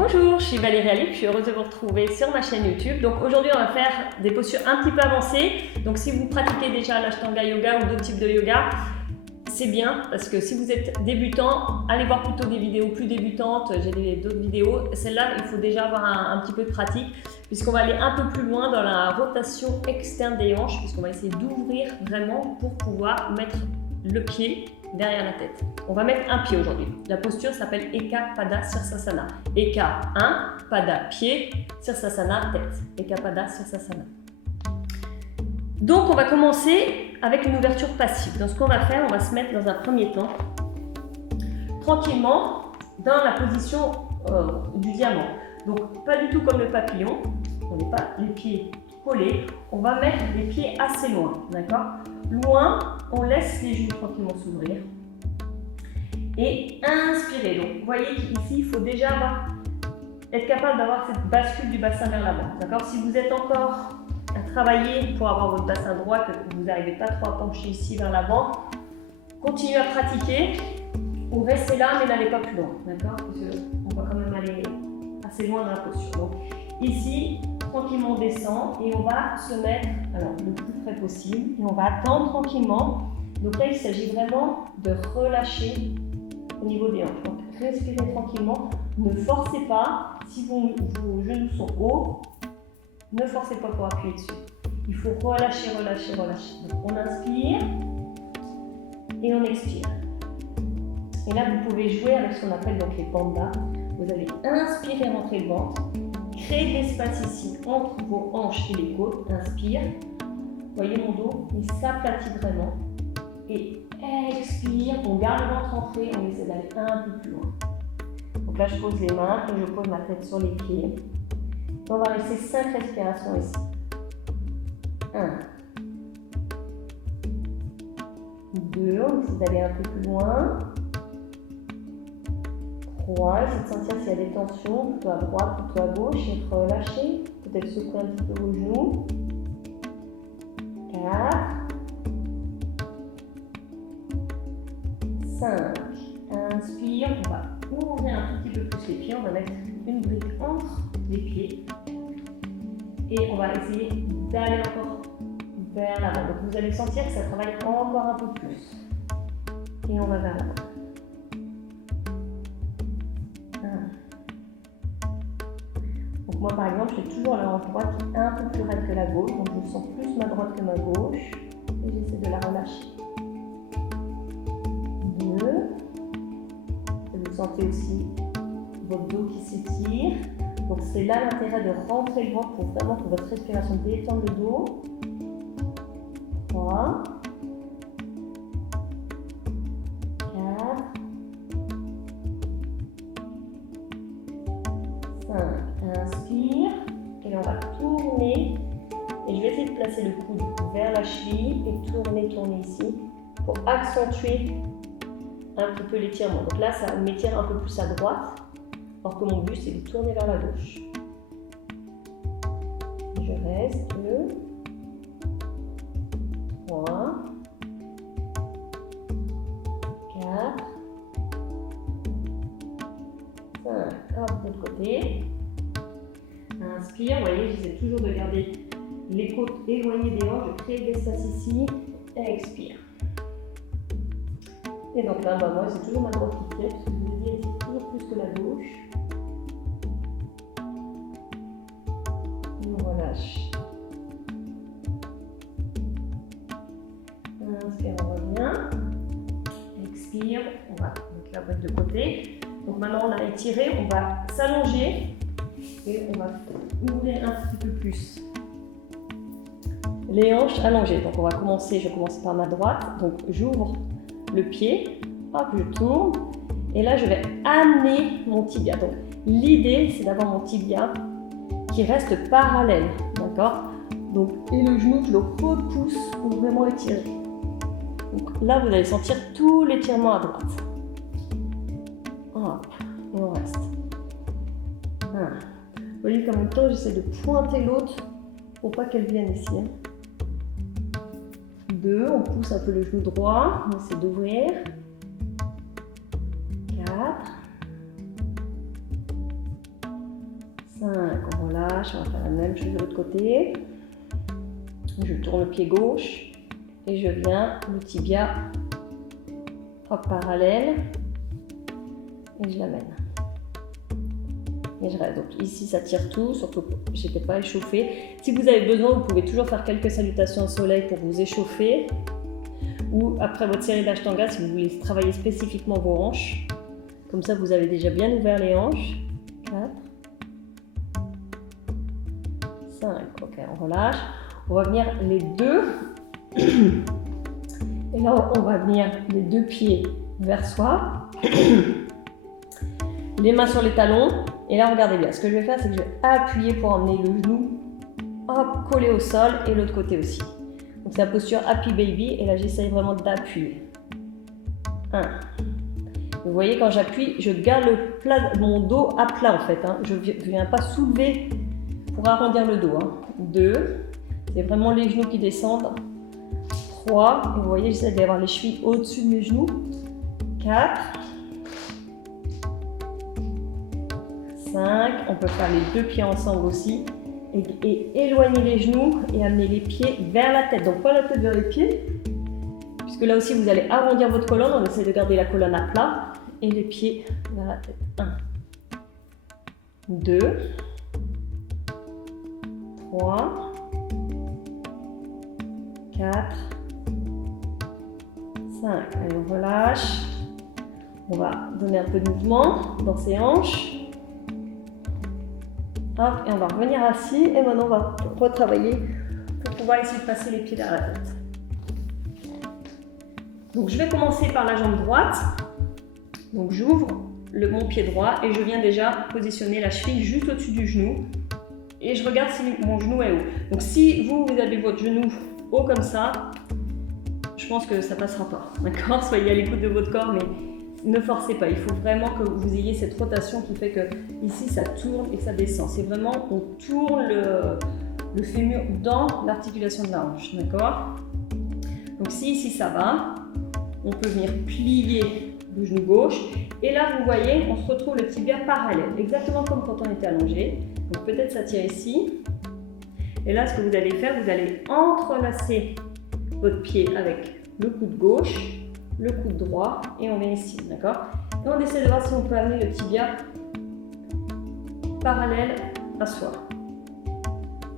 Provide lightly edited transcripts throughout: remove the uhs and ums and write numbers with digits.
Bonjour, je suis Valérie Alip, je suis heureuse de vous retrouver sur ma chaîne YouTube. Donc aujourd'hui on va faire des postures un petit peu avancées. Donc si vous pratiquez déjà l'Ashtanga Yoga ou d'autres types de yoga, c'est bien parce que si vous êtes débutant, allez voir plutôt des vidéos plus débutantes. J'ai d'autres vidéos. Celle-là, il faut déjà avoir un petit peu de pratique puisqu'on va aller un peu plus loin dans la rotation externe des hanches puisqu'on va essayer d'ouvrir vraiment pour pouvoir mettre le pied derrière la tête. On va mettre un pied aujourd'hui. La posture s'appelle Eka Pada Sirsasana. Eka 1, Pada pied, Sirsasana tête. Eka Pada Sirsasana. Donc on va commencer avec une ouverture passive. Donc ce qu'on va faire, on va se mettre dans un premier temps tranquillement dans la position du diamant. Donc pas du tout comme le papillon, on n'est pas les pieds collés, on va mettre les pieds assez loin, d'accord? Loin, on laisse les genoux tranquillement s'ouvrir et inspirer. Donc vous voyez qu'ici il faut déjà être capable d'avoir cette bascule du bassin vers l'avant, d'accord? Si vous êtes encore à travailler pour avoir votre bassin droit, que vous n'arrivez pas trop à pencher ici vers l'avant, continuez à pratiquer ou restez là mais n'allez pas plus loin, d'accord? Parce qu'on va quand même aller assez loin dans la posture. Donc ici, tranquillement on descend et on va se mettre le plus près possible et on va attendre tranquillement. Donc là il s'agit vraiment de relâcher au niveau des hanches. Donc respirez tranquillement, ne forcez pas. Si vos genoux sont hauts, ne forcez pas pour appuyer dessus. Il faut relâcher, relâcher, relâcher. Donc on inspire et on expire. Et là vous pouvez jouer avec ce qu'on appelle donc les pandas. Vous allez inspirer, rentrer le ventre. Créez de l'espace ici entre vos hanches et les côtes. Inspire. Voyez mon dos, il s'aplatit vraiment. Et expire. On garde le ventre entré. On essaie d'aller un peu plus loin. Donc là, je pose les mains et je pose ma tête sur les pieds. On va rester 5 respirations ici. 1. 2. On essaie d'aller un peu plus loin. 3, essayez de sentir s'il y a des tensions, plutôt à droite, plutôt à gauche, et relâchez, peut-être secouer un petit peu vos genoux. 4, 5, inspire, on va ouvrir un tout petit peu plus les pieds, on va mettre une brique entre les pieds, et on va essayer d'aller encore vers l'avant. Donc vous allez sentir que ça travaille encore un peu plus, et on va vers l'avant. Donc moi par exemple, j'ai toujours la hanche droite qui est un peu plus raide que la gauche, donc je sens plus ma droite que ma gauche et j'essaie de la relâcher. 2. Et vous sentez aussi votre dos qui s'étire. Donc c'est là l'intérêt de rentrer le ventre pour vraiment que votre respiration détende le dos. 3. 4. 5. Inspire, et là on va tourner, et je vais essayer de placer le coude vers la cheville et tourner ici pour accentuer un petit peu l'étirement. Donc là ça m'étire un peu plus à droite, alors que mon but c'est de tourner vers la gauche. Je reste 2, 3, 4, 5, hop, de l'autre côté. Inspire, vous voyez, j'essaie toujours de garder les côtes éloignées des hanches, je crée de l'espace ici, et expire. Et donc là, moi, c'est toujours ma droite qui tire, parce que je vous dis, c'est toujours plus que la gauche. Et on relâche. Inspire, on revient. Expire, on va mettre la boîte de côté. Donc maintenant, on a étiré, on va s'allonger. Et on va ouvrir un petit peu plus les hanches allongées. Donc on va commencer, je vais commencer par ma droite. Donc j'ouvre le pied, hop, je tourne. Et là je vais amener mon tibia. Donc l'idée c'est d'avoir mon tibia qui reste parallèle, d'accord? Donc et le genou je le repousse pour vraiment étirer. Donc là vous allez sentir tout l'étirement à droite. Hop, et on reste. 1. Vous voyez qu'en même temps, j'essaie de pointer l'autre pour pas qu'elle vienne ici. 2, on pousse un peu le genou droit, on essaie d'ouvrir. 4, relâche. On va faire la même chose de l'autre côté. Je tourne le pied gauche et je viens le tibia parallèle et je l'amène. Et je reste. Donc ici ça tire tout, surtout que je n'étais pas échauffée. Si vous avez besoin, vous pouvez toujours faire quelques salutations au soleil pour vous échauffer. Ou après votre série d'ashtanga, si vous voulez travailler spécifiquement vos hanches. Comme ça, vous avez déjà bien ouvert les hanches. 4, 5, ok, on relâche. On va venir les deux. Et là, on va venir les deux pieds vers soi. Les mains sur les talons. Et là, regardez bien. Ce que je vais faire, c'est que je vais appuyer pour emmener le genou collé au sol et l'autre côté aussi. Donc, c'est la posture Happy Baby. Et là, j'essaye vraiment d'appuyer. 1. Vous voyez, quand j'appuie, je garde mon dos à plat en fait. Je ne viens pas soulever pour arrondir le dos. 2. C'est vraiment les genoux qui descendent. 3. Et vous voyez, j'essaie d'avoir les chevilles au-dessus de mes genoux. 4. 5. On peut faire les deux pieds ensemble aussi. Et éloigner les genoux et amener les pieds vers la tête. Donc pas la tête vers les pieds. Puisque là aussi, vous allez arrondir votre colonne. On essaie de garder la colonne à plat. Et les pieds vers la tête. 1. 2. 3. 4. 5. Allez, on relâche. On va donner un peu de mouvement dans ses hanches. Hop, et on va revenir assis. Et maintenant, on va retravailler pour pouvoir essayer de passer les pieds derrière la tête. Donc, je vais commencer par la jambe droite. Donc, j'ouvre mon pied droit et je viens déjà positionner la cheville juste au-dessus du genou. Et je regarde si mon genou est haut. Donc, si vous avez votre genou haut comme ça, je pense que ça ne passera pas. D'accord ? Soyez à l'écoute de votre corps, mais ne forcez pas. Il faut vraiment que vous ayez cette rotation qui fait que ici, ça tourne et ça descend. C'est vraiment, on tourne le fémur dans l'articulation de la hanche. D'accord ? Donc, si ici, ça va, on peut venir plier le genou gauche. Et là, vous voyez, on se retrouve le tibia parallèle, exactement comme quand on était allongé. Donc peut-être ça tire ici. Et là, ce que vous allez faire, vous allez entrelacer votre pied avec le coude gauche, le coude droit, et on vient ici, d'accord ? Et on essaie de voir si on peut amener le tibia parallèle à soi.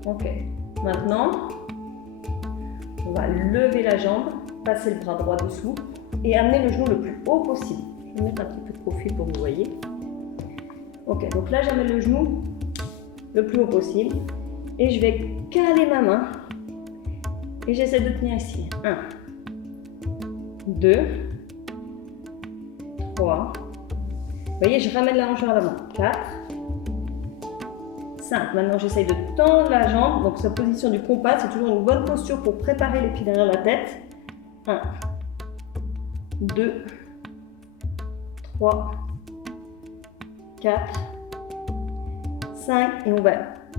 Ok. Maintenant, on va lever la jambe, passer le bras droit dessous, et amener le genou le plus haut possible. Je vais mettre un petit peu de profil pour que vous voyez. Ok, donc là j'amène le genou le plus haut possible et je vais caler ma main et j'essaie de tenir ici. 1, 2, 3. Vous voyez, je ramène la hanche vers l'avant. 4, 5. Maintenant j'essaie de tendre la jambe. Donc sa position du compas, c'est toujours une bonne posture pour préparer les pieds derrière la tête. 1, 2, 3, 4, 5 et on va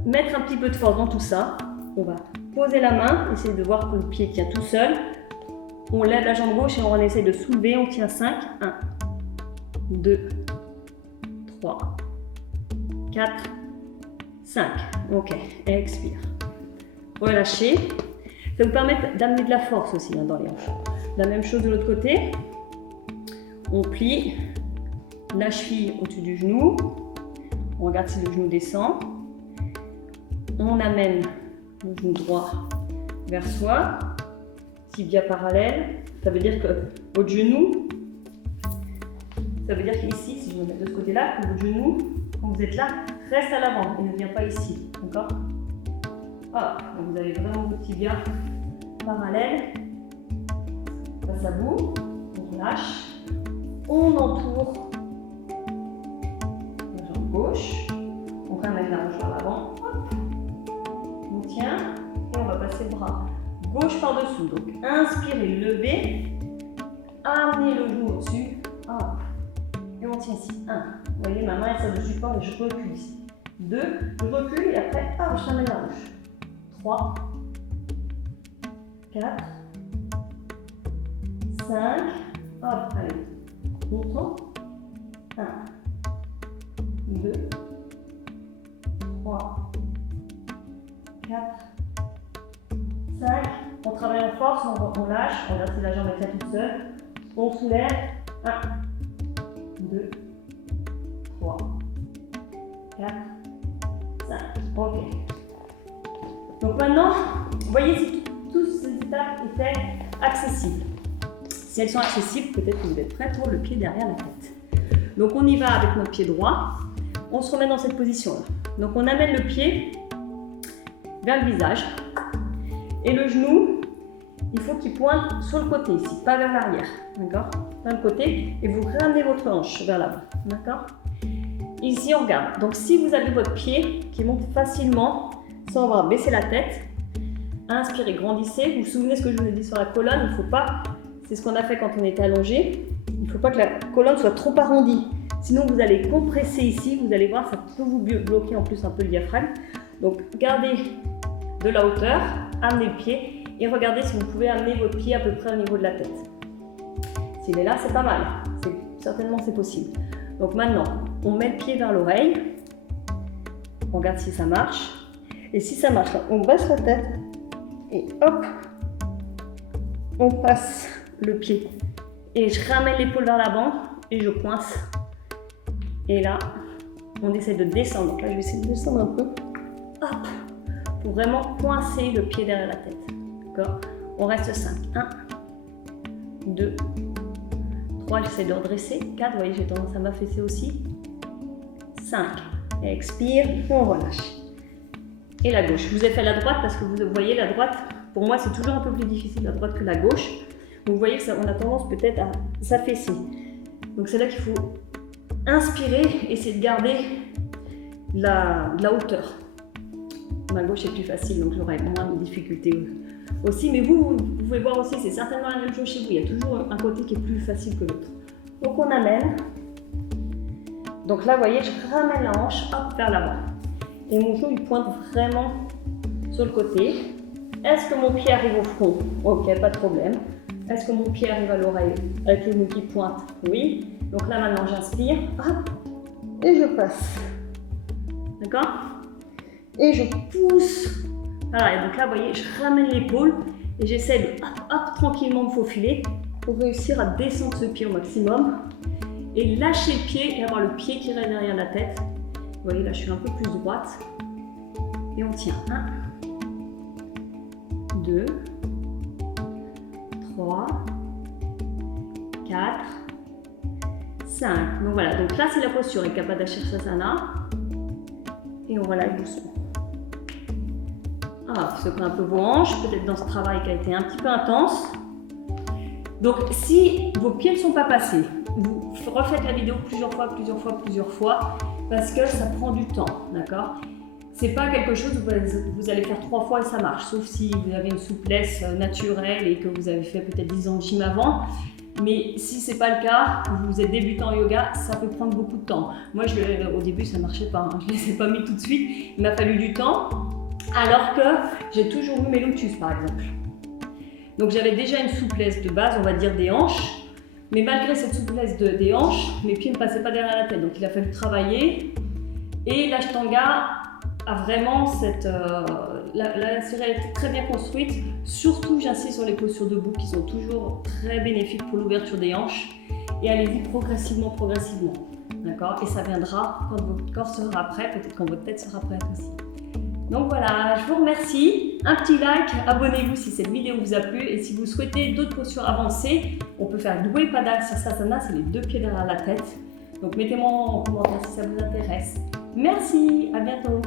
mettre un petit peu de force dans tout ça. On va poser la main, essayer de voir que le pied tient tout seul. On lève la jambe gauche et on essaie de soulever, on tient 5. 1, 2, 3, 4, 5. Ok, expire. Relâchez. Ça vous permet d'amener de la force aussi dans les hanches. La même chose de l'autre côté. On plie la cheville au-dessus du genou. On regarde si le genou descend. On amène le genou droit vers soi. Tibia parallèle. Ça veut dire que votre genou, ça veut dire qu'ici, si je me mets de ce côté-là, que votre genou, quand vous êtes là, reste à l'avant et ne vient pas ici. D'accord ? Hop, donc vous avez vraiment votre tibia parallèle. Face à vous. On lâche. On entoure la jambe gauche. On ramène la hanche vers l'avant. On tient et on va passer le bras gauche par-dessous. Donc inspirez, levez. Amenez le genou au-dessus. Et on tient ici. 1. Vous voyez, ma main elle sert de support et je recule ici. 2. Je recule et après, je ramène la hanche. 3. 4. 5. Hop, allez. Montant. 1, 2, 3, force, on lâche. Regarde si la jambe est là toute seule. On soulève. 1, 2, 3, 4, 5. Ok. Donc maintenant, voyez si toutes ces étapes étaient accessibles. Si elles sont accessibles, peut-être que vous êtes prêts pour le pied derrière la tête. Donc on y va avec notre pied droit. On se remet dans cette position-là. Donc on amène le pied vers le visage. Et le genou, il faut qu'il pointe sur le côté ici, pas vers l'arrière. D'accord? Vers le côté. Et vous ramenez votre hanche vers l'avant. D'accord? Ici, on regarde. Donc si vous avez votre pied qui monte facilement, sans avoir baissé la tête, inspirez, grandissez. Vous vous souvenez ce que je vous ai dit sur la colonne? Il ne faut pas, c'est ce qu'on a fait quand on était allongé, il ne faut pas que la colonne soit trop arrondie. Sinon, vous allez compresser ici, vous allez voir, ça peut vous bloquer en plus un peu le diaphragme. Donc, gardez de la hauteur, amenez le pied et regardez si vous pouvez amener votre pied à peu près au niveau de la tête. S'il est là, c'est pas mal. Certainement, c'est possible. Donc maintenant, on met le pied vers l'oreille. On regarde si ça marche. Et si ça marche, on baisse la tête et hop, on passe le pied. Et je ramène l'épaule vers l'avant et je coince. Et là, on essaie de descendre. Donc là, je vais essayer de descendre un peu. Hop, pour vraiment coincer le pied derrière la tête. D'accord? On reste 5. 1, 2, 3, j'essaie de redresser. 4, vous voyez, j'ai tendance à m'affaisser aussi. 5. Expire, on relâche. Et la gauche. Je vous ai fait la droite parce que vous voyez la droite, pour moi c'est toujours un peu plus difficile la droite que la gauche. Donc vous voyez que on a tendance peut-être à s'affaisser. Donc c'est là qu'il faut inspirer, essayer de garder la hauteur. Ma gauche est plus facile donc j'aurai moins de difficultés aussi. Mais vous pouvez voir aussi, c'est certainement la même chose chez vous. Il y a toujours un côté qui est plus facile que l'autre. Donc on amène. Donc là vous voyez, je ramène la hanche hop, vers l'avant. Et mon genou, il pointe vraiment sur le côté. Est-ce que mon pied arrive au front? Ok, pas de problème. Est-ce que mon pied arrive à l'oreille avec le genou qui pointe? Oui. Donc là, maintenant, j'inspire. Hop. Et je passe. D'accord? Et je pousse. Voilà, et donc là, vous voyez, je ramène l'épaule et j'essaie de hop, tranquillement me faufiler pour réussir à descendre ce pied au maximum. Et lâcher le pied et avoir le pied qui reste derrière la tête. Vous voyez, là, je suis un peu plus droite. Et on tient. 1, 2, 3, 4, 5. Donc voilà, donc là, c'est la posture. Et Kapha Sirsasana. Et on relâche doucement. Ah, secouez un peu vos hanches, peut-être dans ce travail qui a été un petit peu intense. Donc, si vos pieds ne sont pas passés, vous refaites la vidéo plusieurs fois, parce que ça prend du temps, d'accord? C'est pas quelque chose que vous allez faire 3 fois et ça marche, sauf si vous avez une souplesse naturelle et que vous avez fait peut-être 10 ans de gym avant. Mais si c'est pas le cas, vous êtes débutant en yoga, ça peut prendre beaucoup de temps. Moi, au début, ça marchait pas, hein. Je ne les ai pas mis tout de suite, il m'a fallu du temps, alors que j'ai toujours eu mes lotus, par exemple. Donc j'avais déjà une souplesse de base, on va dire des hanches. Mais malgré cette souplesse des hanches, mes pieds ne passaient pas derrière la tête. Donc il a fallu travailler. Et l'Ashtanga a vraiment la série est très bien construite. Surtout, j'insiste sur les postures debout qui sont toujours très bénéfiques pour l'ouverture des hanches. Et allez-y progressivement. D'accord? Et ça viendra quand votre corps sera prêt, peut-être quand votre tête sera prête aussi. Donc voilà, je vous remercie. Un petit like, abonnez-vous si cette vidéo vous a plu et si vous souhaitez d'autres postures avancées, on peut faire Dvapada Sirsasana, c'est les 2 pieds derrière la tête. Donc mettez-moi en commentaire si ça vous intéresse. Merci, à bientôt.